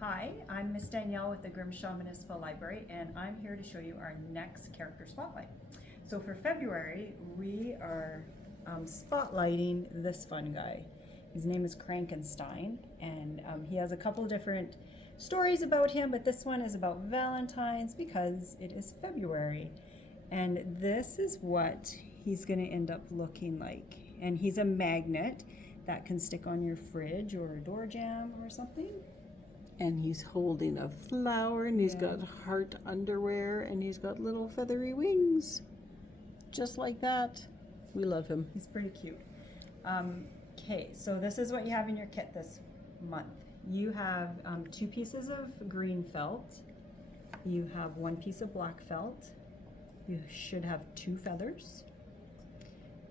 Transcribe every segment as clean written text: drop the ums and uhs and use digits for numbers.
Hi, I'm Miss Danielle with the Grimshaw Municipal Library, and I'm here to show you our next character spotlight. So for February, we are spotlighting this fun guy. His name is Crankenstein, and he has a couple different stories about him, but this one is about Valentine's because it is February. And this is what he's going to end up looking like. And he's a magnet that can stick on your fridge or a door jamb or something. And he's holding a flower, and he's got heart underwear, and he's got little feathery wings. Just like that. We love him. He's pretty cute. Okay, so this is what you have in your kit this month. You have 2 pieces of green felt. You have 1 piece of black felt. You should have 2 feathers.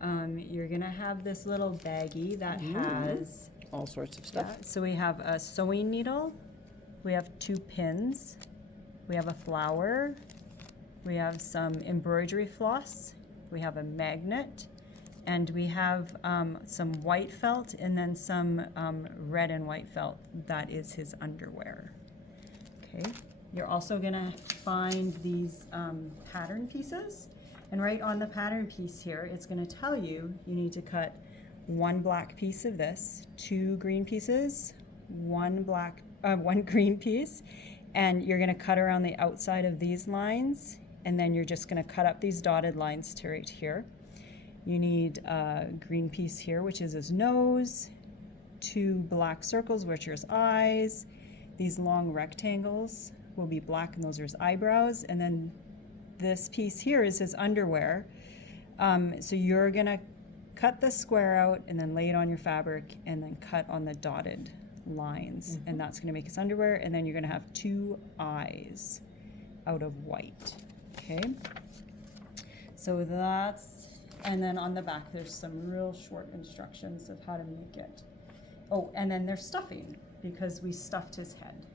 You're gonna have this little baggie that has all sorts of stuff. So we have a sewing needle. We have 2 pins, we have a flower, we have some embroidery floss, we have a magnet, and we have some white felt and then some red and white felt. That is his underwear. Okay, you're also gonna find these pattern pieces, and right on the pattern piece here, it's gonna tell you need to cut 1 black piece of this, 2 green pieces, 1 green piece, and you're going to cut around the outside of these lines, and then you're just going to cut up these dotted lines to right here. You need a green piece here, which is his nose, 2 black circles, which are his eyes. These long rectangles will be black, and those are his eyebrows, and then this piece here is his underwear. So you're going to cut the square out and then lay it on your fabric and then cut on the dotted lines, and that's going to make his underwear. And then you're going to have 2 eyes out of white. Okay, so that's, and then on the back there's some real short instructions of how to make it. Oh, and then there's stuffing because we stuffed his head.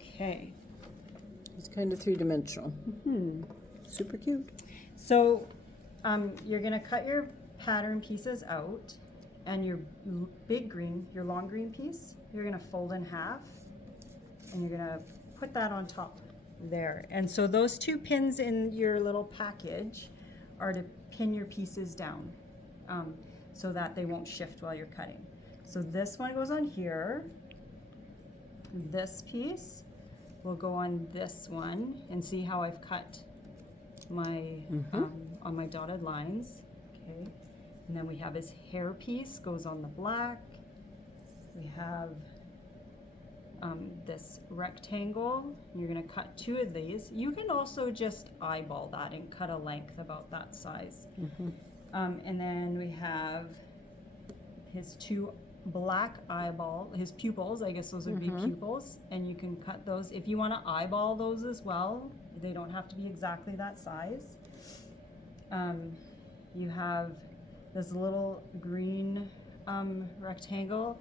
Okay, He's kind of 3-dimensional. Super cute. so you're going to cut your pattern pieces out, and your your long green piece, you're gonna fold in half, and you're gonna put that on top there. And so those 2 pins in your little package are to pin your pieces down so that they won't shift while you're cutting. So this one goes on here. This piece will go on this one, and see how I've cut my on my dotted lines. Okay. And then we have his hair piece goes on the black. We have this rectangle. You're going to cut 2 of these. You can also just eyeball that and cut a length about that size. And then we have his 2 black his pupils. I guess those would be pupils. And you can cut those. If you want to eyeball those as well, they don't have to be exactly that size. You have this little green rectangle,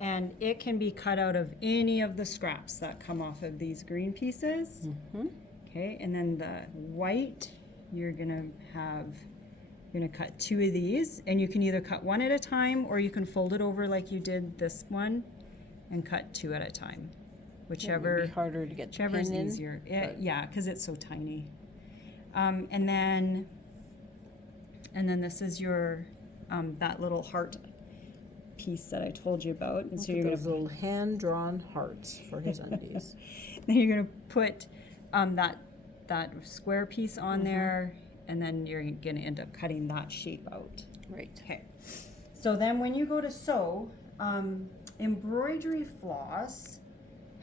and it can be cut out of any of the scraps that come off of these green pieces. Okay, and then the white, you're gonna cut 2 of these, and you can either cut 1 at a time, or you can fold it over like you did this one and cut 2 at a time, whichever. It would be harder to get whichever's easier. Yeah, because it's so tiny. And then this is your that little heart piece that I told you about. And so you're going to little hand-drawn hearts for his undies. Then you're going to put that square piece on there, and then you're going to end up cutting that shape out. Right. Okay. So then when you go to sew, embroidery floss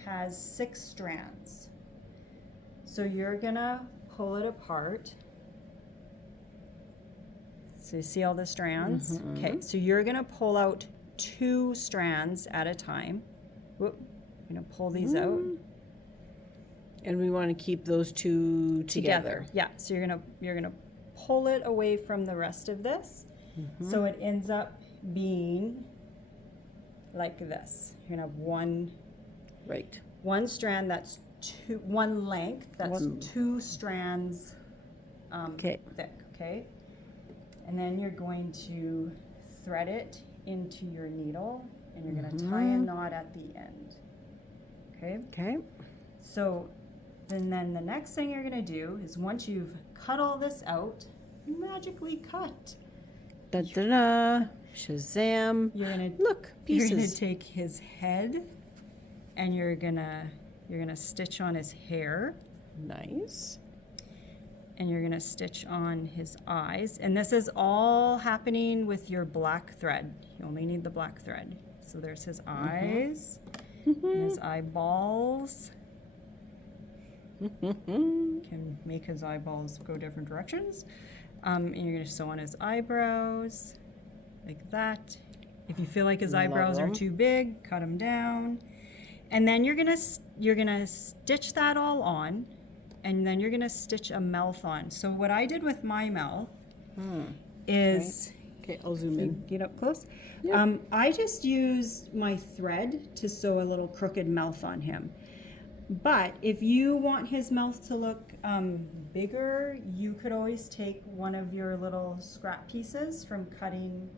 has 6 strands. So you're going to pull it apart. So you see all the strands? Okay, so you're gonna pull out 2 strands at a time. Whoop, you're gonna pull these out. And we want to keep those 2 together. Yeah, so you're gonna pull it away from the rest of this. So it ends up being like this. You're gonna have one strand that's 1 length, that's 2 strands thick, okay? And then you're going to thread it into your needle, and you're going to tie a knot at the end. Okay. Okay. So then the next thing you're gonna do is once you've cut all this out, magically cut. Da da da. Shazam. You're gonna Look, You're gonna pieces. take his head and you're gonna stitch on his hair. Nice. And you're gonna stitch on his eyes. And this is all happening with your black thread. You only need the black thread. So there's his eyes and his eyeballs. Can make his eyeballs go different directions. And you're gonna sew on his eyebrows like that. If you feel like his eyebrows are too big, cut them down. And then you're gonna stitch that all on, and then you're gonna stitch a mouth on. So what I did with my mouth is, Okay, I'll zoom in. get up close. Yep. I just used my thread to sew a little crooked mouth on him. But if you want his mouth to look bigger, you could always take one of your little scrap pieces from cutting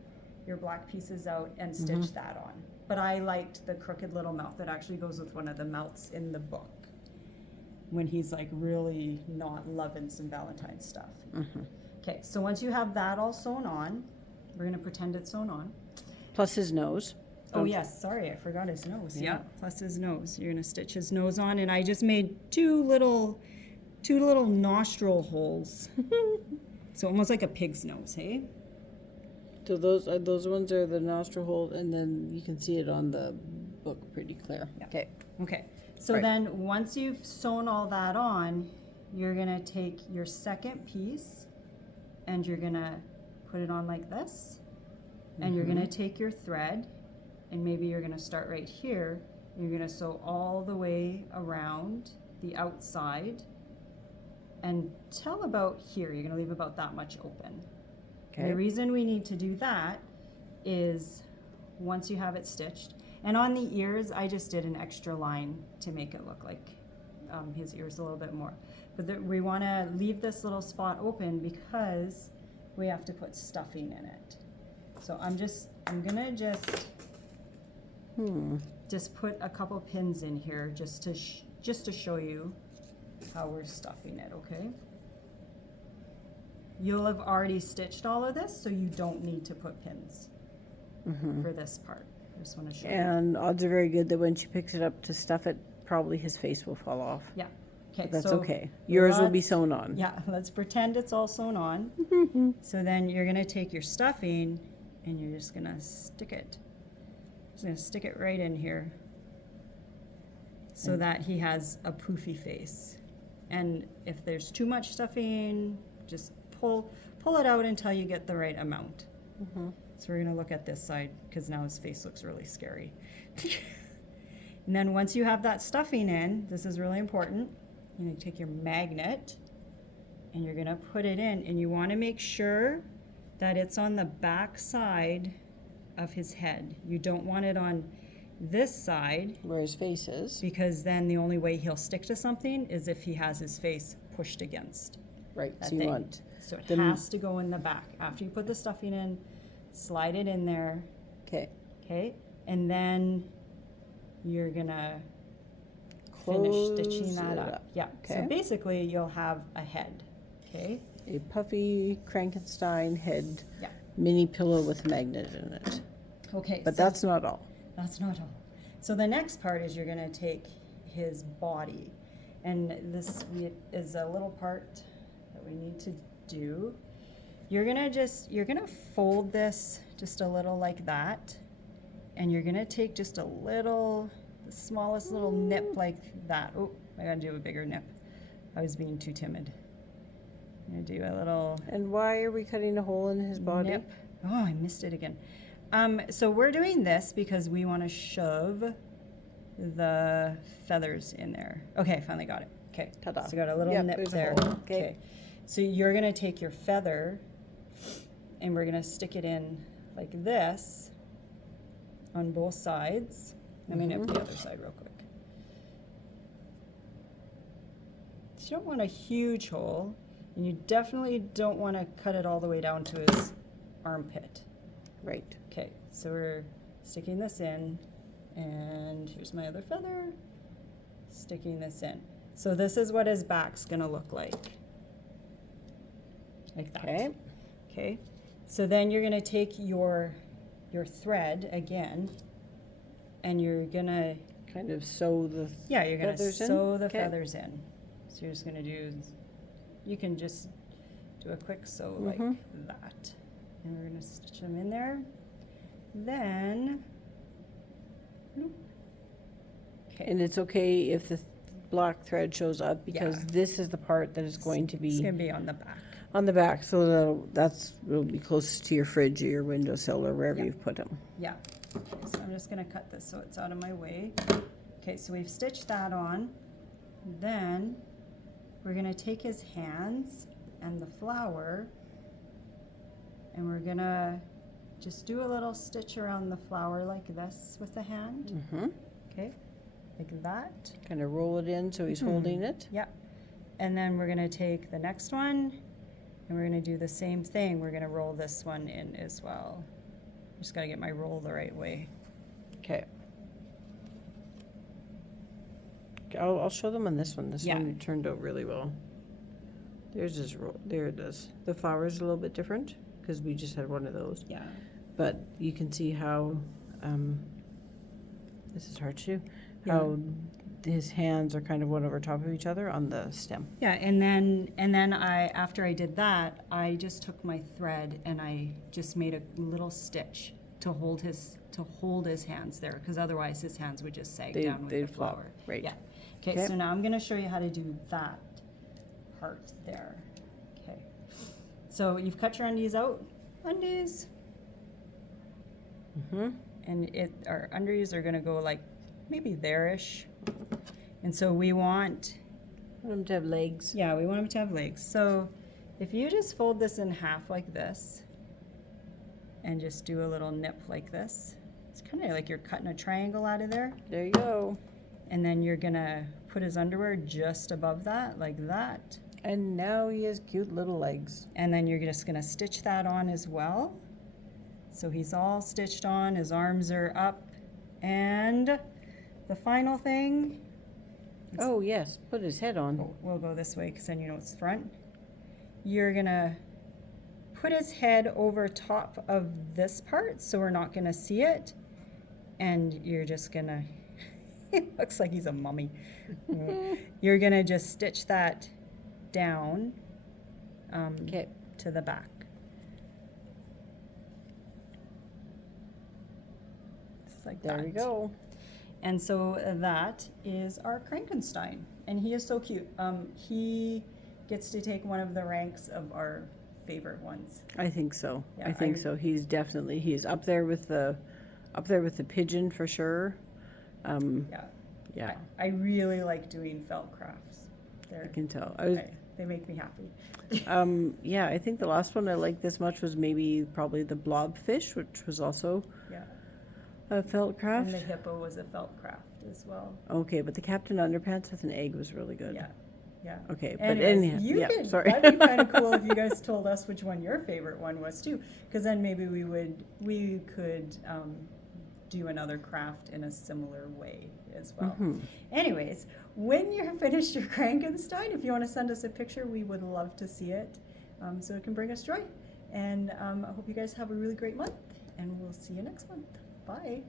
your black pieces out and stitch that on. But I liked the crooked little mouth. That actually goes with one of the mouths in the book when he's like really not loving some Valentine stuff. Okay, so once you have that all sewn on, we're gonna pretend it's sewn on. Plus his nose. Oh yes, sorry, I forgot his nose. Yeah. Yeah, plus his nose. You're gonna stitch his nose on, and I just made two little nostril holes. So almost like a pig's nose, hey? So those ones are the nostril hole, and then you can see it on the book pretty clear. Yeah. Okay. Okay. So Right. then once you've sewn all that on, you're gonna take your second piece and you're gonna put it on like this. And you're gonna take your thread and maybe you're gonna start right here. You're gonna sew all the way around the outside until about here. You're gonna leave about that much open. Okay. And the reason we need to do that is once you have it stitched, and on the ears, I just did an extra line to make it look like his ears a little bit more. But we want to leave this little spot open because we have to put stuffing in it. So I'm gonna just put a couple pins in here just to show you how we're stuffing it, okay? You'll have already stitched all of this, so you don't need to put pins for this part. I just want to show you. And odds are very good that when she picks it up to stuff it, probably his face will fall off. Yeah. Okay. But that's so okay. Yours will be let's- sewn on. Yeah. Let's pretend it's all sewn on. So then you're gonna take your stuffing and you're just gonna stick it. Just gonna stick it right in here, so that he has a poofy face. And if there's too much stuffing, just pull it out until you get the right amount. So we're gonna look at this side because now his face looks really scary. And then once you have that stuffing in, this is really important. You're gonna take your magnet and you're gonna put it in, and you wanna make sure that it's on the back side of his head. You don't want it on this side, Where his face is. because then the only way he'll stick to something is if he has his face pushed against Right. that So you thing. want So it the- has to go in the back. After you put the stuffing in, slide it in there, okay. okay? And then you're gonna finish stitching Close that it up. up. Yeah, so Okay. basically you'll have a head, okay? A puffy Crankenstein head Yeah. mini pillow with a magnet in it. Okay, But so that's not all. that's not all. So the next part is you're gonna take his body. And this is a little part that we need to do. You're gonna fold this just a little like that. And you're gonna take just a little, the smallest little nip like that. Oh, I gotta do a bigger nip. I was being too timid. I'm gonna do a little And why are we cutting a hole in his body? nip. Oh, I missed it again. So we're doing this because we want to shove the feathers in there. Okay, I finally got it. Okay, Ta-da. so I got a little Yep, nip there's a there. hole. Okay. So you're gonna take your feather and we're gonna stick it in like this on both sides. Let me nip the other side real quick. So you don't want a huge hole, and you definitely don't want to cut it all the way down to his armpit. Right. Okay, so we're sticking this in, and here's my other feather. sticking this in. So this is what his back's gonna look like. Like that. Okay. Okay. So then you're gonna take your thread again, and you're gonna Kind of sew the you're gonna feathers in? sew the Okay. feathers in. So you're just gonna do. You can just do a quick sew like that, and we're gonna stitch them in there. Then. Okay. And it's okay if the black thread shows up because Yeah. this is the part that is going to It's be gonna be on the back. on the back, so that's will be closest to your fridge or your windowsill or wherever Yeah. you've put them. Yeah. Okay, so I'm just gonna cut this so it's out of my way. Okay, so we've stitched that on. Then we're gonna take his hands and the flower, and we're gonna just do a little stitch around the flower like this with the hand. Okay, like that. Kind of roll it in so he's holding it. Yep. And then we're gonna take the next one, and we're gonna do the same thing. We're gonna roll this one in as well. Just gotta get my roll the right way. Okay. I'll show them on this one. This Yeah. one turned out really well. There's this roll. There it is. The flower's a little bit different because we just had one of those. Yeah. But you can see how this is hard to do. Yeah. How his hands are kind of one over top of each other on the stem. Yeah, and then I after I did that, I just took my thread and I just made a little stitch to hold his hands there, because otherwise his hands would just sag down with they'd the flop, flower. right. Yeah. Okay, Okay. so now I'm gonna show you how to do that part there. Okay. So you've cut your undies out. Undies. And our undies are gonna go like maybe there-ish. And so we want I want them to have legs. Yeah, we want them to have legs. So if you just fold this in half like this and just do a little nip like this, it's kind of like you're cutting a triangle out of there. There you go. And then you're gonna put his underwear just above that, like that. And now he has cute little legs. And then you're just gonna stitch that on as well. So he's all stitched on, his arms are up. And the final thing, Oh yes, put his head on. we'll go this way because then you know it's front. You're gonna put his head over top of this part so we're not gonna see it. And you're just gonna, it looks like he's a mummy. You're gonna just stitch that down Okay. to the back. Just like There that. we go. And so that is our Crankenstein, and he is so cute. He gets to take one of the ranks of our favorite ones. I think so. Yeah, I think so. He's up there with the pigeon for sure. Yeah, Yeah, I really like doing felt crafts. I can tell. I was, They make me happy. yeah, I think the last one I liked this much was probably the blobfish, which was also Yeah, a felt craft. and the hippo was a felt craft as well. Okay, but the Captain Underpants with an egg was really good. Yeah, yeah. Okay, but Anyways, anyhow, sorry. That'd be kind of cool if you guys told us which one your favorite one was too, because then maybe we could do another craft in a similar way as well. Anyways, when you're finished your Crankenstein, if you want to send us a picture, we would love to see it, so it can bring us joy. And I hope you guys have a really great month, and we'll see you next month. Bye.